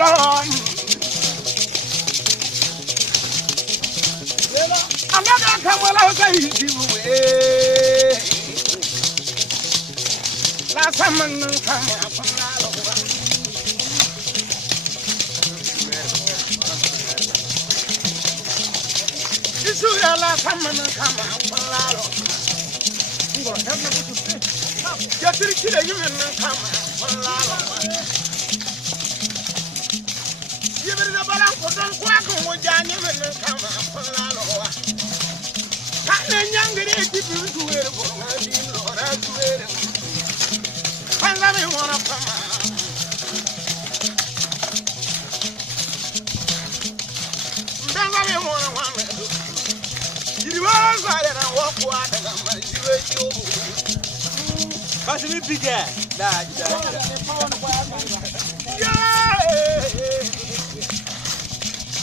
Lord. I'm not gonna come when I say you away. Last time I knew come up from you should have last time I knew come up from Lalo. I'm gonna help me with you. Get to the kid, you and come from Lalo. You better know about Uncle Don Quack and Johnny and come from Lalo. I young lady people do it for Lord, I do it. I love you one of them. Don't love you one of them. You are right and I walk water and my you. Pass me bigger.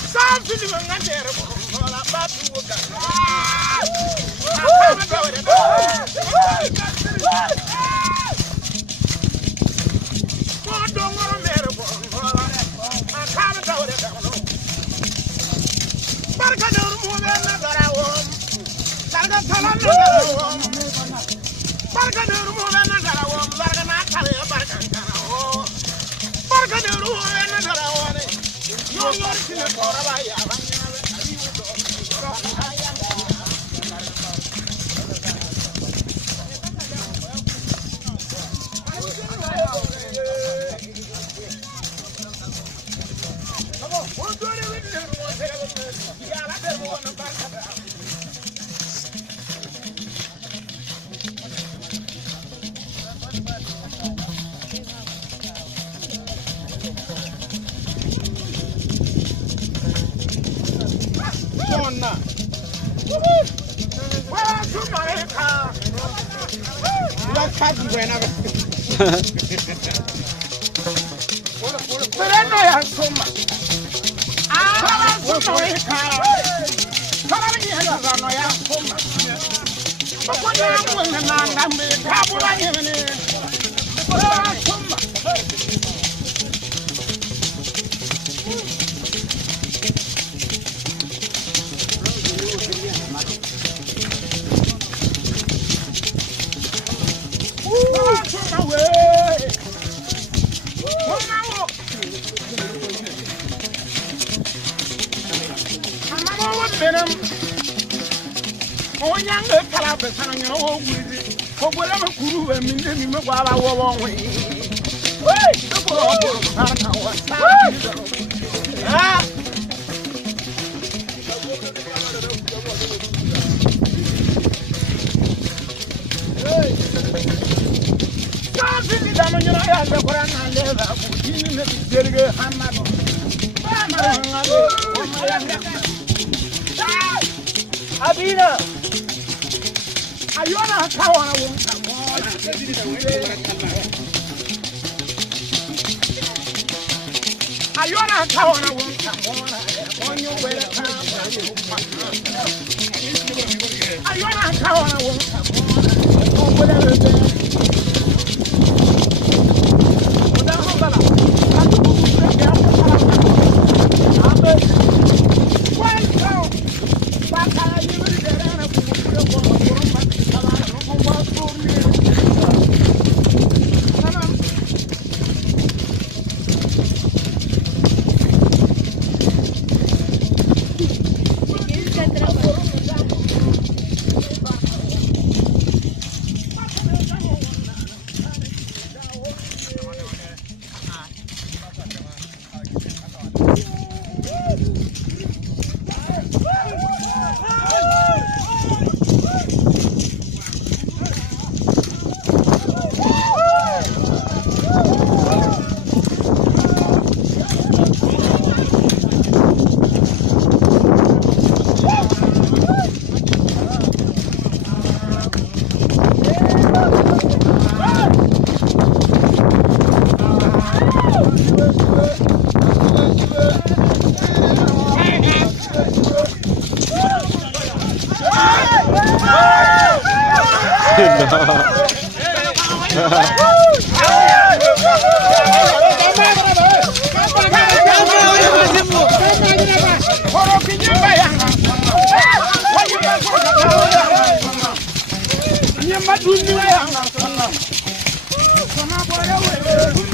Something not terrible. About to work Abina, are you on a tower? Are you on a tower? On your way to town. Are you on a tower? kinyamba yanga wayo nyamba dunni yanga sana bora wewe